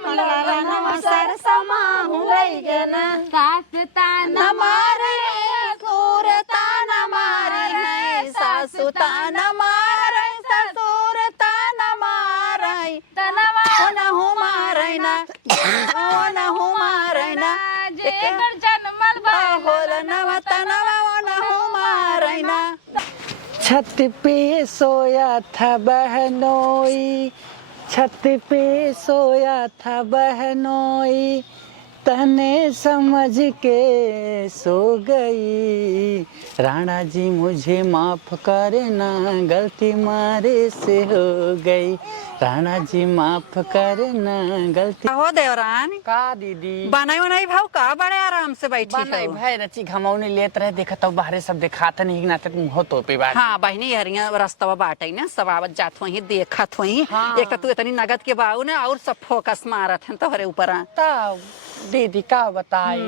अपन लाला सरसमा हुलई गे न सास ताना मारे ससुर ताना मारे है सासु ताना मारे ससुर ताना मारे तनवा न हो मारे ना न हो मारे ना जेकर जन्मल बाहोल नव तनवा न हो मारे ना। छत पे सोया था बहनोई, छत पे सोया था बहनोई, तने समझ के सो गई। राणा जी मुझे माफ करना गलती मारे से हो गई। राणा जी माफ करना गलती। हो देवरान का दीदी बनाई बनाई भाव का बड़े आराम से बैठी बनाई भाई रची घमौनी लेत रहे देखा तो बाहरे सब दिखाता नहीं ना तक मुंह तो पे बात। हाँ बहनी हरिया रास्ता बाटे ना सब आवत जात हुई देखत हुई। हाँ। एक तो तू इतनी नगद के बाऊ ना और सब फोकस मारत हैं तोहरे ऊपर। दीदी का बताई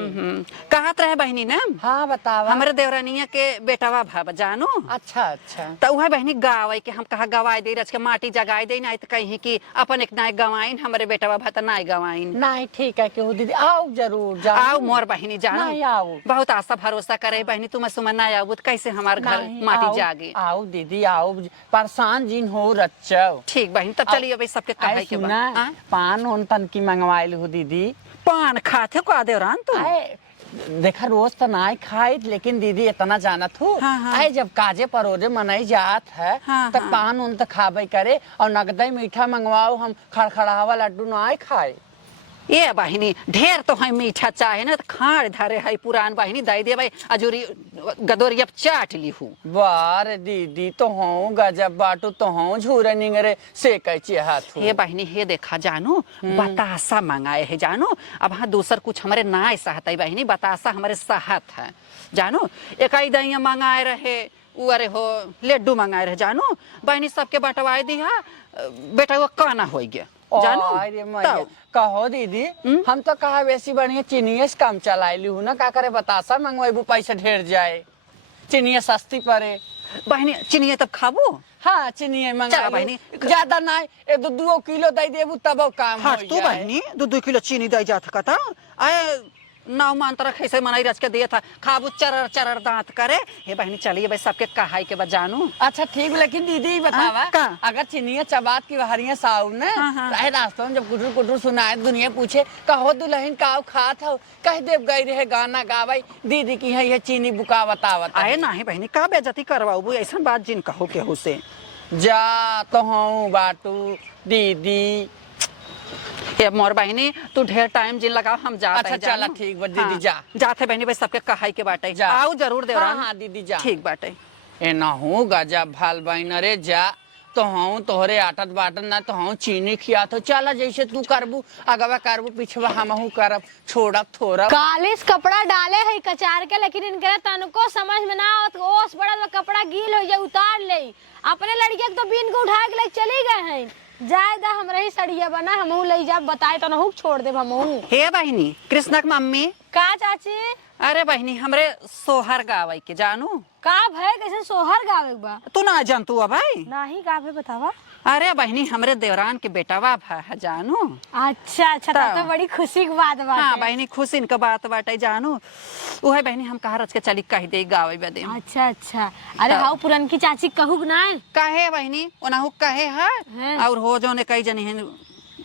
कहत रहे बहनी ना हाँ बतावा हमारे देवरानिया के बेटावा भाव जानू। अच्छा अच्छा तो वह बहनी गावे के हम कहा गवाए दे रच के माटी जगाए दे ना तो कहीं कि अपन एक नाय गवाइन हमारे बेटावा भात नाय गवाइन। नहीं ठीक है क्यों दीदी आओ जरूर जाओ आओ मोर बहनी जानो नहीं आओ बहुत आशा भरोसा करे बहनी तुम सुमन ना आओ तो कैसे हमारे घर माटी जागे। आओ दीदी आओ परेशान जिन हो रच्चो। ठीक बहनी तब चलिए भाई सबके कहे के ना पान उन तन की मंगवाइल हो दीदी। पान खाते को देवरान तू देखा रोज तो नहीं खाई लेकिन दीदी इतना जानत हूँ। हाँ, हाँ। आए जब काजे परोजे मनाई जात है हाँ, तो हाँ। पान उन तो खाबे करे और नगदई मीठा मंगवाओ हम खड़खड़ावा लड्डू नहीं खाए। ये बहिनी ढेर तो है मीठा चाहे ना तो खाड़ धरे है पुरान बहिनी दे दे भाई अजूरी गदोरिया चाट ली हूँ। वार दीदी तो हूँ गजब बाटू तो हूँ झूरे निंगरे से कैचे हाथ हे बहिनी हे देखा जानू बतासा मंगाए है जानू। अब हाँ दूसर कुछ हमारे ना सहत है बहिनी बतासा हमारे सहत है जानू। एक आई दहिया मंगाए रहे वो अरे हो लड्डू मंगाए रहे जानू बहनी सबके बंटवाए दिया बेटा वो काना हो गया जानू। कहो दीदी हम तो कहा वैसी बढ़िया चीनी से काम चलाइली हूँ ना का करे बतासा मंगवाइबू पैसा ढेर जाए चीनी सस्ती पड़े। बहनी चीनी तब खाबू हाँ चीनी मंगा बहनी ज्यादा नहीं एक दो किलो दे देबू तब काम हाँ तू बहनी 2 किलो चीनी दे जात कता आए नाव मानतर कैसे मनाई रच के दिया था खाबू चरर चरर दांत करे। हे बहनी चलिए भाई सबके कहाई के बजानू। अच्छा ठीक लेकिन दीदी बतावा अगर चिनिया चबात की बहरिया साउ ने राहे रास्तों में जब कुटुर कुटुर सुनाए दुनिया पूछे कहो दुल्हन काव खात हो कह देव गई रहे गाना गावाई दीदी की है ये चीनी बुका बतावत आए नहीं बहनी का बेइज्जती करवाऊ ऐसा बात जिन कहो केहू से जा तो हूँ बाटू दीदी। ये मोर बहनी तू ढेर टाइम जिन लगाओ हम जाते अच्छा चला ठीक बा दीदी जा जाते बहनी भाई सबके कहाई के बाटे आओ जरूर देवरा। हाँ दीदी जा ठीक बाटे ए ना हूँ गजब भाल बहन रे जा तो हूँ तोहरे आटत बाटत ना तो हूँ चीनी खिया तो चला जैसे तू करबू अगवा करबू पिछवा हमहू करब छोड़ब थोड़ा कालिस कपड़ा डाले है कचार के लेकिन इनके तनको समझ में ना आवत ओस बड़ा कपड़ा गील हो जाए उतार ले अपने लड़के तो बीन को उठा के लेके चली गए हैं जायदा हमरा ही सड़िया बना हमहू ले जा बताए तो नहु छोड़ दे हमहू। हे बहनी कृष्णक मम्मी का चाची अरे बहनी हमरे सोहर गावे के जानू का भय कैसे सोहर गावे बा तू ना जानतू भाई नहीं का भय बतावा। अरे बहनी हमरे देवरान के बेटावा है जानू। अच्छा अच्छा तो बड़ी खुशी की बात बाटे। हाँ बहनी खुशी इनका बात बाटे जानू वह बहनी हम कहा रच के चली कह दे गावे बदे। अच्छा अच्छा अरे हाउ पुरन की चाची कहू ना कहे बहनी ओनाहू कहे है और हो जो ने कई जनी है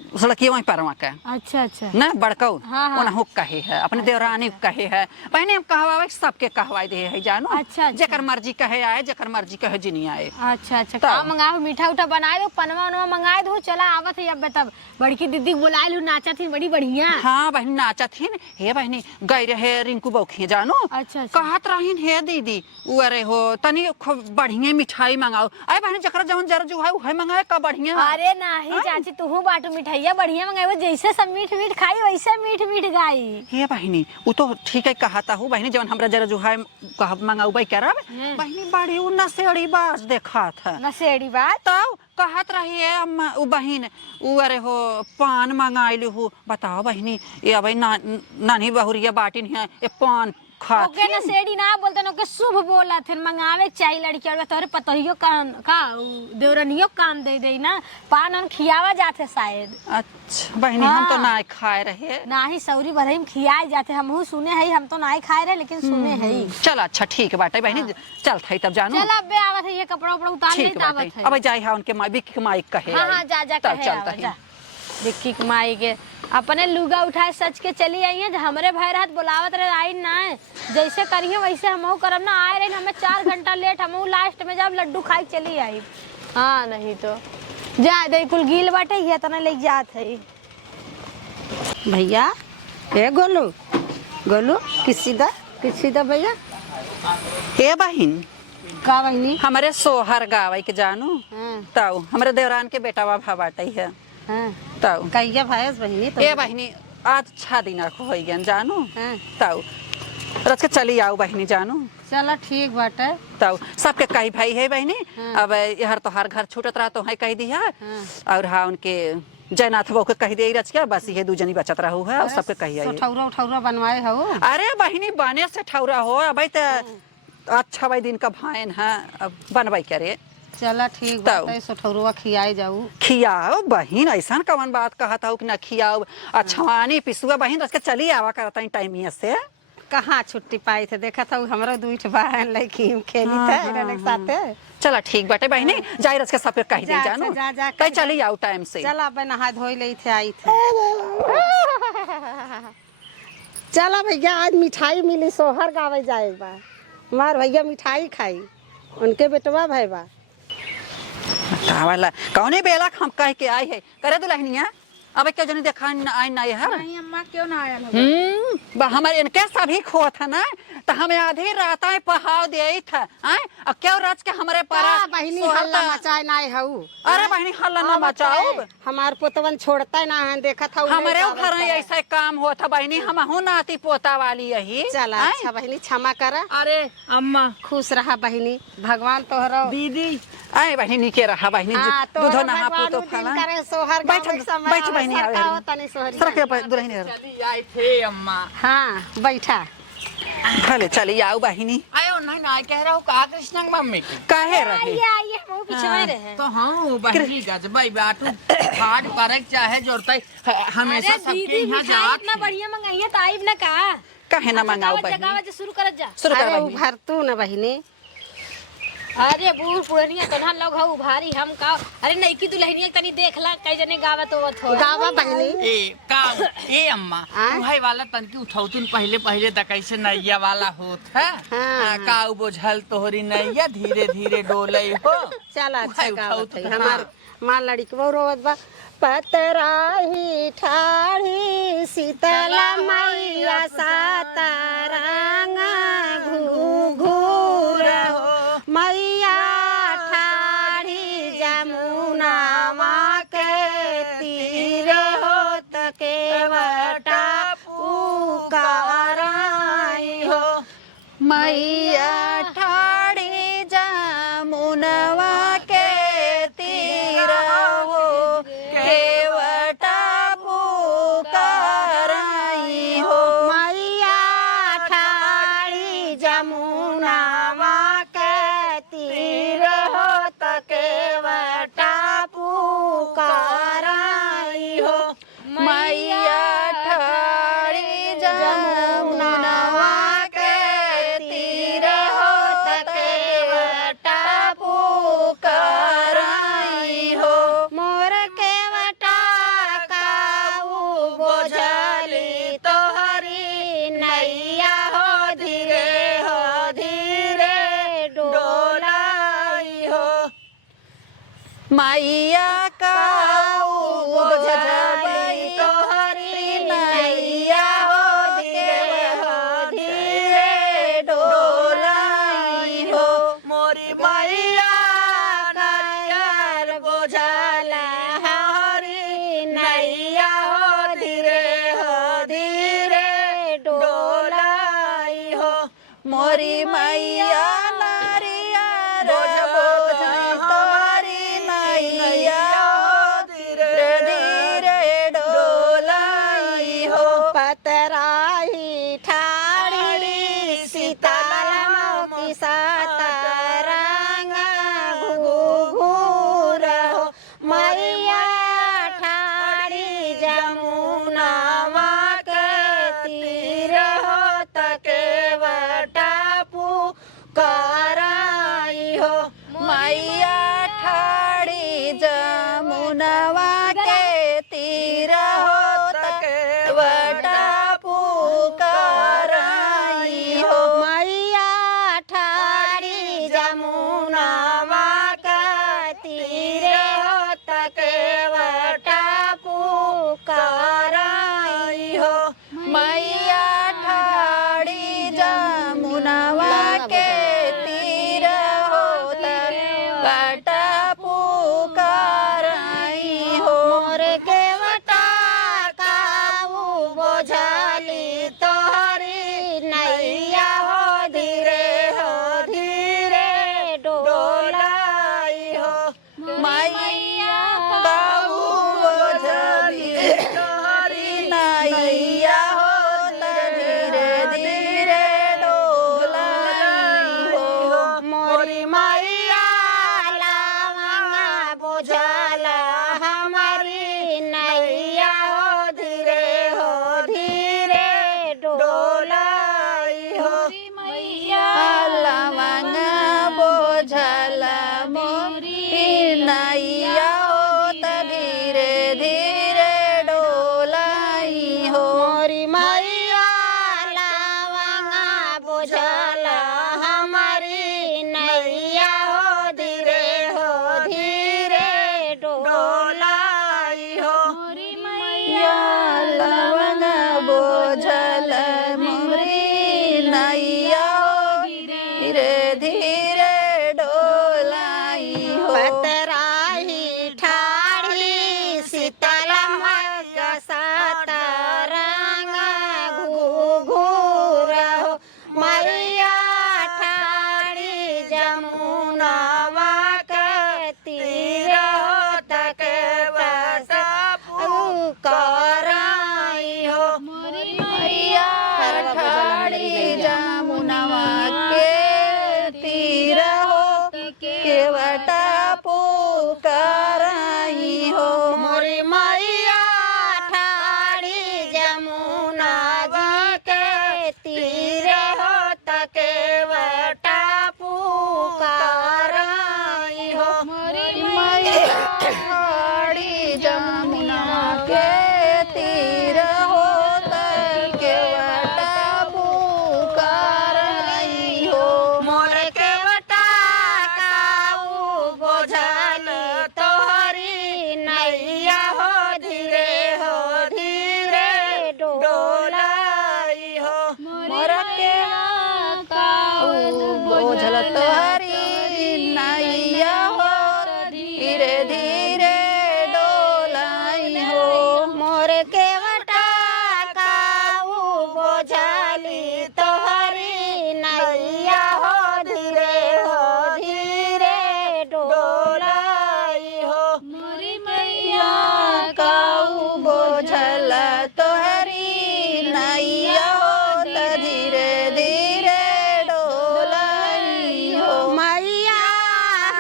सड़की वहीं परवा का। अच्छा अच्छा ना बड़कऊ हाँ, हाँ। ओनाहू कहे है अपने देवरानी कहे है बहनी हम कहवावे सबके कहवाई दे है जानू। अच्छा जेकर मर्जी कहे आए जेकर मर्जी कहे जिनी आए। अच्छा अच्छा का मंगाओ मीठा उठा बनाए दो पनवा उनवा मंगाए दो चला आवत है अब तब बड़की दीदी बुलाए लू नाचा थी बड़ी बढ़िया। हाँ बहनी नाचा थी हे बहनी गई रहे रिंकू बौखी जानू। अच्छा कहत रहीन हे दीदी वो अरे हो तनी खूब बढ़िया मिठाई मंगाओ अरे बहनी जकरा जवन जरा जो है वह मंगाए का बढ़िया। अरे नहीं चाची तू बाटू मिठाइया बढ़िया मंगाई जैसे सब मीठ मीठ खाई वैसे मीठ मीठ गाई। हे बहनी वो तो ठीक है कहता हूँ बहनी जवन हमरा जरा जो है कह मंगाऊ भाई करब बहनी बड़ी उ नसेड़ी बाज देखा था नसेड़ी बात तो कहत रही है अम्मा उ बहन उ अरे हो पान मंगाइलू हूँ बताओ बहनी ये अब नानी बहुरिया बाटिन है ये पान ओके ना सेड़ी ना बोलते ना, ओके शुभ बोला थे, मंगावे चाहिए लड़की और तोरे पतोहियो का देवरनियो काम दे दे ना, पान उन खियावा जाते शायद। अच्छा बहनी हम तो ना खाए रहे ना ही सौरी भरई में खियाए जाते, हमहू सुने है, हम तो ना खाए रहे लेकिन सुने है। चल अच्छा ठीक बाटे बहनी, चल थई तब जानू। चल अब आवत है, ये कपड़ा उपड़ा उतार ले आवत है। अब जाई हा उनके माई बिक माई कहे। हां जा जा कहे चलता जा बिक्की माई के अपने लुगा उठाए सच के चली आई है। हमरे भाई रात बुलावत रहे आई ना, जैसे करिए वैसे हमहू करब ना। आए रहे हमें 4 घंटा लेट, हमहू लास्ट में जब लड्डू खाई चली आई। हाँ नहीं तो जा दे कुल गील बाटे ये तना ले जात है। भैया ए गोलू गोलू किसी दा भैया ए बहन का बहनी हमारे सोहर गावे के जानू। हाँ। ताऊ हमारे देवरान के बेटावा भा बाटे है। हाँ ताऊ कहिया भैंस बहनी तो ए बहनी आज 6 दिन हो गए जानू। हाँ। ताऊ रच के चली आओ बहनी जानू। चला ठीक बाटे। ताऊ सबके कही भाई है बहनी। हाँ। अब यहर तो हर घर छूटत रहा तो है कह दिया। हाँ। और हाँ उनके जयनाथ बहू के कह दे रच के बस ये 2 जनी बचत रहू है और सबके कही आई। ठौरा उठौरा बनवाए हो। अरे बहनी बने से ठौरा हो अब तो अच्छा भाई दिन का भाइन है अब बनवाई करे। चला ठीक बाटे सोठौरवा खियाए जाऊ। खियाओ बहन ऐसा कवन बात कहत हो कि ना खियाओ। अच्छवानी पिसुआ बहन रच के चली आवा करता टाइम से। कहाँ छुट्टी पाई थे देखा था हमरो 2 बहन लड़की खेली थे इनके साथे। चला ठीक बाटे बहनी जाई रच के सब कह दे जानू। जा कहीं चली आओ टाइम से। चला अब नहा धोई ले थे आई थे। चला भैया आज मिठाई मिली सोहर गावे जाए बा। हमार भैया मिठाई खाई उनके बेटवा भाई बा। वाला कौने बेला हम कह के आई है करे दुल्हनिया। अब क्यों जनी देखा आई नहीं है। नहीं अम्मा क्यों ना आया हमारे इनके सभी खो था ना तो हमें आधी रात पहाव दे था और क्यों रात के हमारे पारा बहनी हल्ला मचाए ना हऊ। अरे बहनी हल्ला ना मचाओ। हमार पोतवन छोड़ता ना है देखा था हमारे घर ऐसा काम हो था बहनी हम हूँ नाती पोता वाली यही। चला अच्छा बहनी क्षमा करा। अरे अम्मा खुश रहा बहनी भगवान तोहरा दीदी आए बहनी नीचे रहा बहनी दूधो नहा पूतो फला। बैठ बैठ बहनी सरके दुल्हनी चली आए थे अम्मा। हाँ बैठा भले चली आओ बहनी। आयो नहीं ना कह रहा हूँ का कृष्ण मम्मी की काहे रहे आइए आइए हम पीछे में रहे। तो हाँ बहनी गजबाई बाटू हार्ड परक चाहे जोरता हमेशा अरे सबके दीदी यहाँ मिठाई जात इतना बढ़िया मंगाई है तो आइब ना का। काहे ना मंगाओ बहनी। जगावा शुरू कर जा। शुरू कर अरे बहनी। उभर तू ना बहनी। अरे बूढ़ पुरानिया तो ना लोग हऊ भारी हम का। अरे नहीं की दुल्हनिया तनी देखला कई जने गावत होत हो। गावा बहनी ए का ए अम्मा भाई वाला तनकी उठाउतुन पहले पहले तक ऐसे नैया वाला होत है। हाँ। का बोझल तोहरी नैया धीरे धीरे डोले हो। चला अच्छा भाई गावत उठाउत है हाँ। हमार मां लड़की रोवत बा। पतराही ठाड़ी शीतला मैया सातारंगा घूघूर हो मैया ठाड़ी जमुनावा के तीर हो तकेवटा पुकाराई हो मैया ठाड़ी जमुनवा के तीर हो केवटा पुकाराई हो। मैया ठाड़ी जमुनावा के तीर हो तकेवटा पुकाराई हो मैया ठाड़ी जमुनवा के तीर हो तकेवटा पुकाराई हो। मोर केवटा काऊ बोझली तोहरी नैया हो धीरे डोलाई हो मैया काऊ बोझली तोहरी नैया हो धीरे डोलाई हो मोरी मैया नैयर बोझल हरी नैया हो धीरे डोलाई हो मोरी मैया नारियर बोझ तोरी नैया धीरे धीरे डोलाई हो। पतराही ठाड़ी जमुनावा के तीर हो तके वटा पुकाराई हो मैया ठाड़ी जमुनवा के तीर हो तके वटा पुकाराई हो मैया ठाड़ी जमुनावा के तीर हो तके वटा पुकाराई हो मैया ठाड़ी जमुनवा के तीर हो वटा पुकाराई हो मोर के वटा काऊ बोझाली तोहरी नैया हो धीरे डोलाई हो मैया काऊ बोझली तोहरी नैया हो धीरे धीरे डोलाई हो मोरी मैया लावंगा बोझाला हमारी नैया हो धीरे डोलाई हो लवंग बोझल मोरी नैया हो धीरे धीरे डोलाई हो मोरी मैया लावंगा बोझाला हमारी नैया हो धीरे डोलाई हो या लवंग बोझल मोरी नैया हो धीरे धीरे डोलाई हो पतराही ठाड़ी शीतल सात रंग घूर हो मैया ठाड़ी जमुनावा के तीर हो तके बसा पुकाराई हो मैया ठाड़ी जमुनवा के तीर हो केवटा पुकाराई हो मोरी मैया ठाड़ी जमुना जी के तीर हो तके वटा पुकाराई हो मैया ठाड़ी जमुनवा के तीर हो केवटा पुकाराई हो मोर के वटा काऊ बोझल तोहरी नैया हो धीरे डोलाई हो मोर के काऊ बोझल तोहरी नैया हो धीरे धीरे डोलाई हो मोर के वटा काऊ बोझाली तोहरी नैया हो धीरे डोलाई हो मैया काऊ बोझल तोहरी नैया हो धीरे धीरे डोलाई हो मैया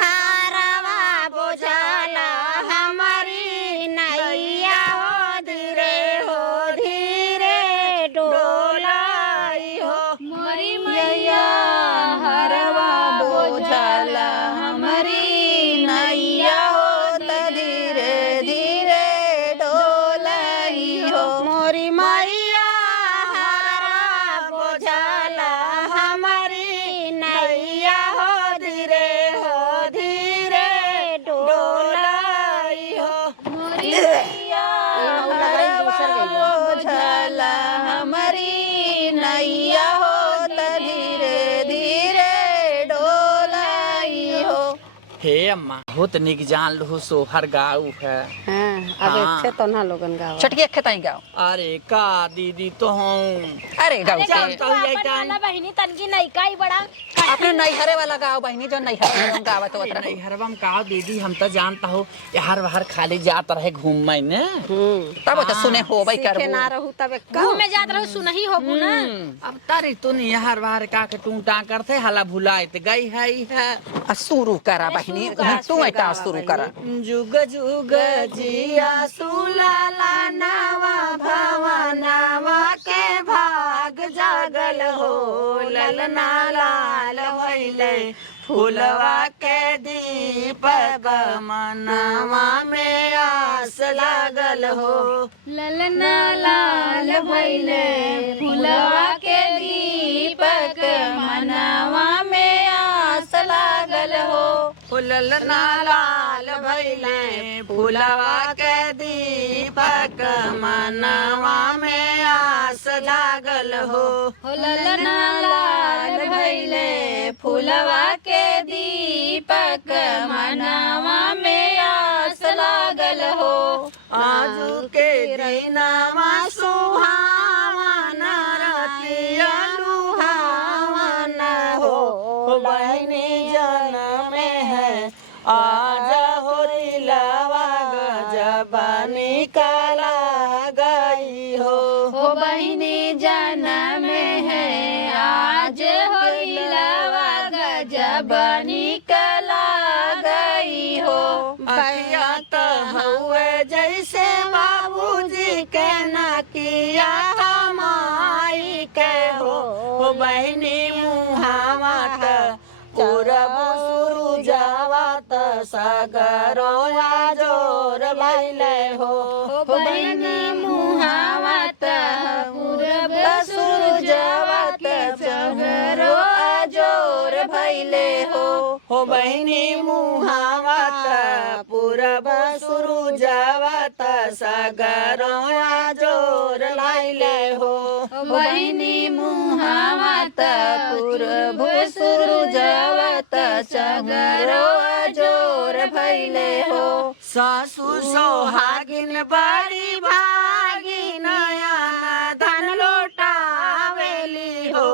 हारवा बोझाला हमारी नैया हो धीरे डोलाई हो मैया हरवा बोझल हमारी नैया हो धीरे धीरे डोलाई हो मोरी मैया हारवा बोझाला हमारी नैया हो धीरे डोलाई हो मैया हरवा बोझल हमारी नैया हो धीरे धीरे डोलाई हो हे अम्मा बहुत निक जान लो सोहर गाँव है अब अच्छे तो ना लोगन गाँव छटकी अखे ताई गाँव अरे का दीदी तो हूँ अरे गाँव के बहिनी तनकी नहीं काई बड़ा अपने नैहरे वाला गाँव बहिनी जो नैहरे गाँव है तो उतना नैहरवा में कहा दीदी हम तो जानता हो यार बाहर खाली जात रहे घूम ने तब तो सुने हो भाई कर सीखे ना रहू तब घूमे जात रहो सुनही होबू ना अब तारी तू नहीं यार बाहर का के टूटा करते हला भुलाए ते गई है शुरू करा बहिनी तू ऐटा शुरू करा जुग जुग जिया सुलाला ना ललना लाल भइले फूलवा के दीपक मनवा में आस लागल हो। ललना लाल भइले फुलवा के दीपक मनवा में आस लागल हो। ललना लाल भइले फूलवा के दीपक मनवा में आस लागल हो। ललना लाल भइले फुलवा के दीपक मनवा में आस लागल हो। आजू के दिनवा सुहावन रतिया लुहावन हो। बहनी जन्म है आज होरिलवा गजब निकाला गई हो। बहिनी जन्म है आज होइलवा गजब निकला गई हो। अखिया तो हुए जैसे बाबूजी के नकिया माई के हो। बहनी मुहावा पूरब सूरजवा सगरो जोर लैले हो। बहिनी मुहावत पूरब सूरजवा सगरो जोर भइले हो। बहनी मुहावत पूरब सूरजवत सगरो जोर लैले हो। बहिनी मुहावत पूरब सूरजवत सगरो जोर भइले हो। सासु सोहागिन बड़ी भागी नया धन लौटावेली हो।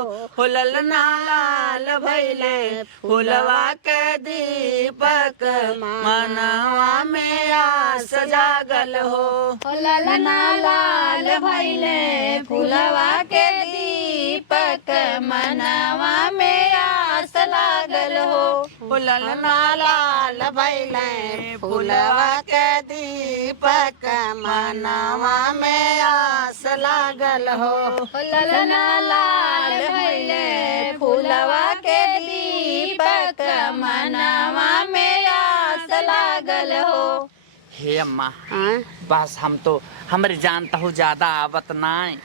ललना लाल भइले फूलवा के दीपक मनवा में आस जागल हो। ललना लाल भइले फुलवा के दीपक मनवा में आस लागल हो। ललना लाल भइले फूलवा के दीपक मनवा में आस लागल हो। ललना लाल भइले फुलवा के दीपक मनवा में आस लागल हो। हे अम्मा बस हम तो हमरे जानता हूँ ज्यादा आवत नाय।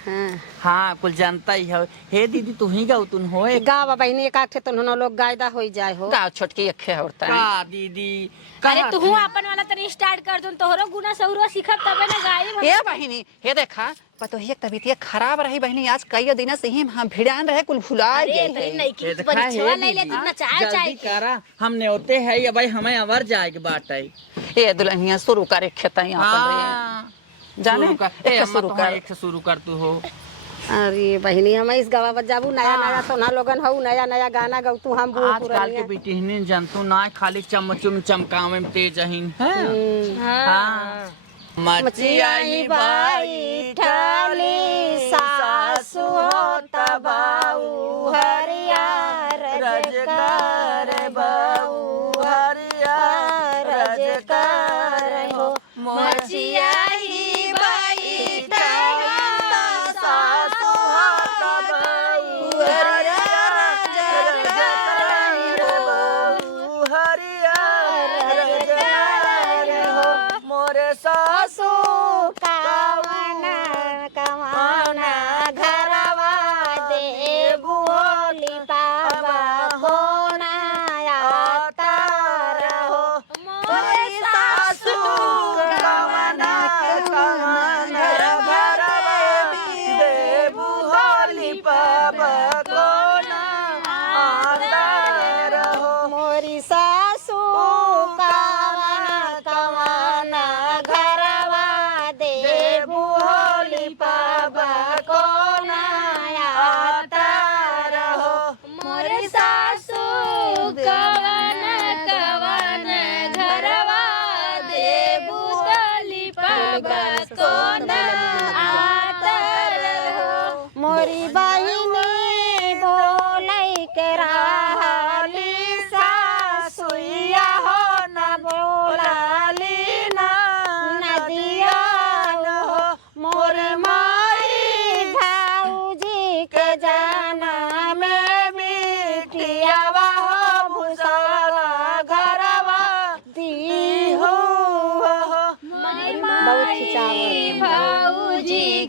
हाँ कुल जानता ही हो। हे दीदी तू ही गाओ तुम होए गावा बहनी एक आठ तो लोग गायदा हो जाए हो। गाँव छोटकी अखे होता है का दीदी अरे तू अपन वाला तनी स्टार्ट कर दूं तोहरो गुना सहुरा सीखब तबे ना गाई। हे बहिनी हे देखा पतोहिया के तबीयत खराब रही बहनी आज कई दिन से ही हम भिड़ान रहे कुल भुला अरे गए नहीं की परीक्षा ले ले तू नचाए चाहे करा हमने होते है ये भाई हमें अवर जाएगी बात है। ए दुल्हनिया शुरू करे खेतई हाँ जाने शुरू कर एक शुरू कर तू हो। अरे बहनी हम इस गावा बजाबू नया नया तो ना लोगन हो नया नया गाना गाऊ तू हम बूढ़ आजकल के बेटी हिने जानतू ना खाली चमचुम चमकावे में तेज हिन है। हाँ मचियाई बाई ठाली सासु तबाऊ हरियार रजकार बाऊ हरियार रजकार हो। मचियाई बाई ठाली सासु तबाऊ हरियार रजकार बाऊ हरियार रजकार हो। मोरे सासु कावन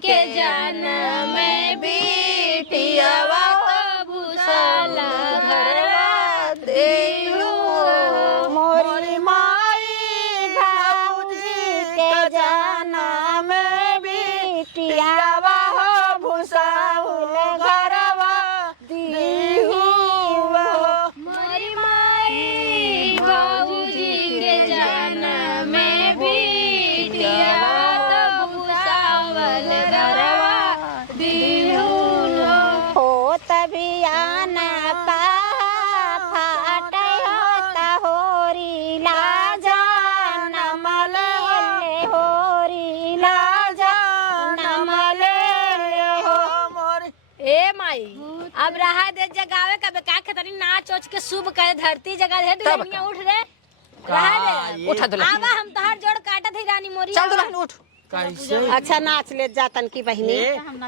के जान में बिटियावा तो भूषाला घरवा देहु मोरी माई भाऊजी के जाना में बिटियावा हो भूसाउल घरवा दीहू मोरी माई बाबूजी के जान में बिटियावा तो भूषावल घरवा देहु हो तभी आना पा फाट होता होरी लाजा नमले होरी लाजा नमले हो मोरी ए माई अब रहा दे जगावे का बेका खतरी नाच ओच के शुभ करे धरती जगा दे दुल्हनिया उठ रे रहा दे उठा दुल्हन आवा हम तोहार जोड़ काटत ही रानी मोरी चल दुल्हन उठ कैसे अच्छा नाच ले जातन की बहनी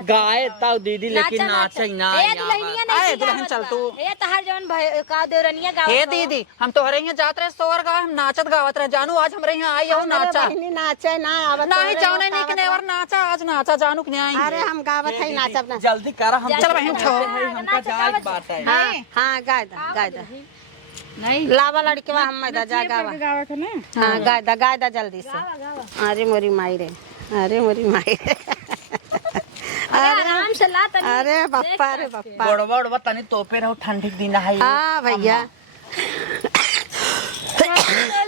गाय ताऊ दीदी लेकिन नाचे ना ए दुल्हनिया नहीं आए दुल्हन चल तू ए तोहार जवन भाई का देवरनिया गाव हे दीदी हम तोहरे यहाँ जात रहे सोर गाँव हम नाचत गावत रहे जानू आज हमरे यहाँ आई हो नाचा बहनी नाचे ना आवत नहीं चावने नहीं कि नेवर नाचा आज नाचा जानू कि नहीं अरे हम गावत है नाचब ना जल्दी कर हम चल बहन छो हमका जाए बात है हाँ गायदा नहीं लावा लड़के हम मैदा जा गावा हाँ गायदा जल्दी से अरे मोरी माई रे अरे मोरी माई रे आराम से ला तनी अरे बप्पा रे बप्पा बड़बड़ बतानी तोपे रहो ठंडी के दिन है हाँ भैया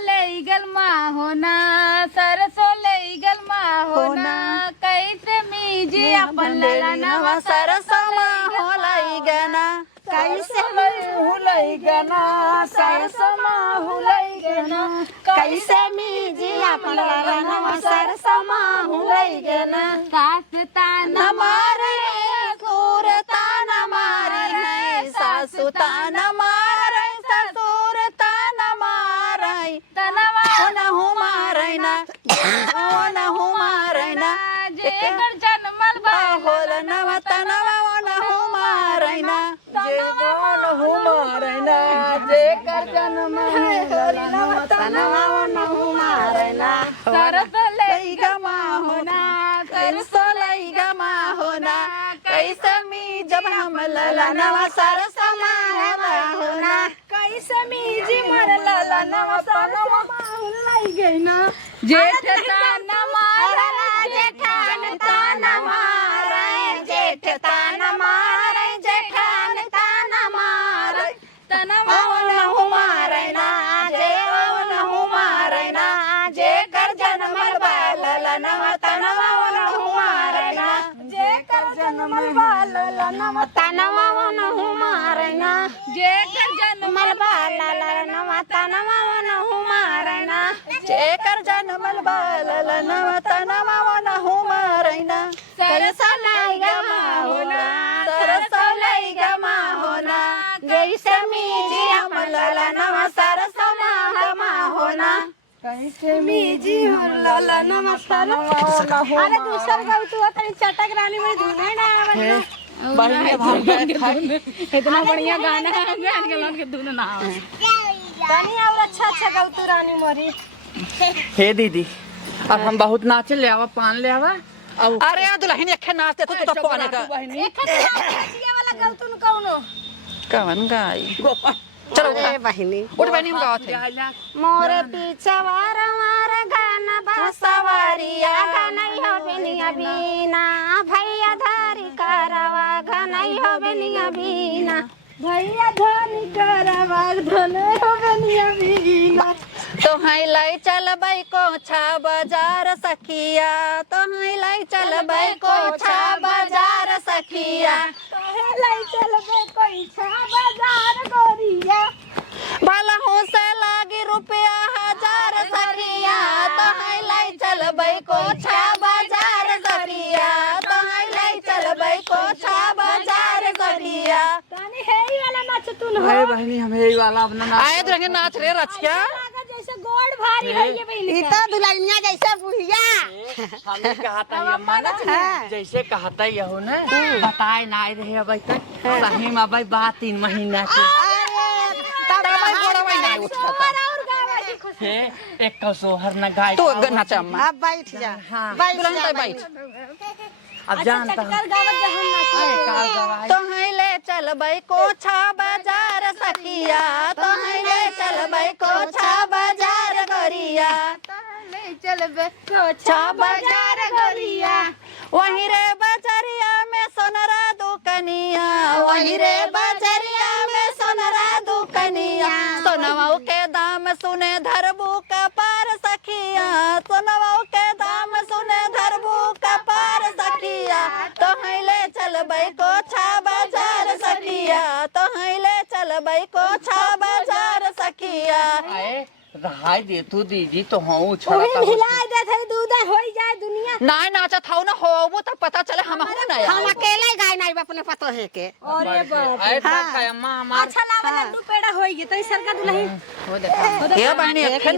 लेगल माँ होना सरसो लेगल माँ होना कैसे मीजी अपन ललनवा सरसो माँ होलाई गना कैसे हुलाई गना सरसो माँ हुलाई गना कैसे मीजी अपन ललनवा सरसो माँ हुलाई गना सास तान मारे ससुर तान मारे है सासु तान मारे ससुर तान मारे तनवा नहु मारे ना नहु मारे ना जेकर जन्मल बाहोल नव तनवा नहु मारे ना नहु मारे ना जेकर जन्मल नव तनवा नहु मारे ना सरस लई गमा होना सरसो लई गमा होना कैसे मी जब हम ललनवा सरस माहवा होना कैसे मी जी मर ललनवा सरस माहुलाई गई ना जेठ तान मारे जेठान तान मारे जेठ तान मारे जेठान तान मारे तनवा नहु मारे ना जेव नहु मारे ना जेकर जन्मल बाललनवा तनवा नहु मारे ना जेकर जन्मल बाललनवा तनवा नहु मारे ना जेकर जन्मल बाललनवा तनवा नहु मारे ना जेकर जन्मल बाललनवा तनवा नहु मारे ना सरसो लाई गमा होना सरसो लाई गमा होना जैसे मीजी हम ललनवा सरसो माहमा होना कैसे मीजी हम ललनवा सरसो अरे दूसर गाव तू तनी चटक रानी में धुने ना आवे इतना बढ़िया गाना है गान के लोन के धुन ना तनी और अच्छा गाव तू रानी मोरी हे दीदी अब हम बहुत नाचे ले आवा पान ले आवा अरे दुल्हन एक नाचते तो तो पाने का एक खचिया वाला गाव तू कौनो कवन गाई चलो अरे बहनी उठ बहनी हम गावत है मोरे पीछे वार वार गाना बसवारिया गनई हो बेनिया बीना भैया धारी करवा गनई हो बेनिया बीना भैया धनी करवा धने हो बनिया बीना तो हाई लाई चल बाई को छा बाजार सखिया तो हाई लाई चल बाई को छा बाजार सखिया लाई चल बे कोई छा बाजार गोरिया भला हो से लागी रुपया 1000 सखिया तो हाई लाई चल बाई को छा बाजार सखिया तो हाई लाई चल बाई को छा बाजार सखिया तनी हेई वाला नाच तू न अरे बहनी हम यही वाला अपना नाच आए तो नाच रे रचिया जैसे गोड़ भारी है ये बहिनी इता दुल्हनिया जैसे बुढ़िया हमने कहता ये माना जैसे कहता ये हो ना बताए ना रहे अब तक सही में भाई बात 3 महीना के तब गोड़वा नहीं उठता है एक का सोहर ना गाय तो नाचा अब बैठ जा बैठ जा बैठ अब जानता हूँ तो है ले चलबै कोछा बाजार सखिया, तो है ले चलबै कोछा बाजार गोरिया, कोछा बाजार गोरिया। वहीं रे बजरिया में सोनरा दुकनिया, वहीं रे बजरिया में सोनरा दुकनिया। सोनवा के दाम सुने धरबू कपार सखिया, सोनवा के दाम सुने धरबू कपार सखिया। तो है ले चलबै कोछा बाजार सखिया, तो है ले चलबै कोछा बाजार सखिया। आए रहाई दे तू दीदी तो हूँ छोड़ा ओही हिलाए दे थे दूध होई जाए दुनिया। नाय नाचत हूँ ना होबो तो पता चले हम हो ना हम अकेले गाय नहीं अपने पतो है के। अरे बाप आए खाया मां मार अच्छा लावे लड्डू पेड़ा होई गे तो सरका दुल्हन हो देखा ये बहनी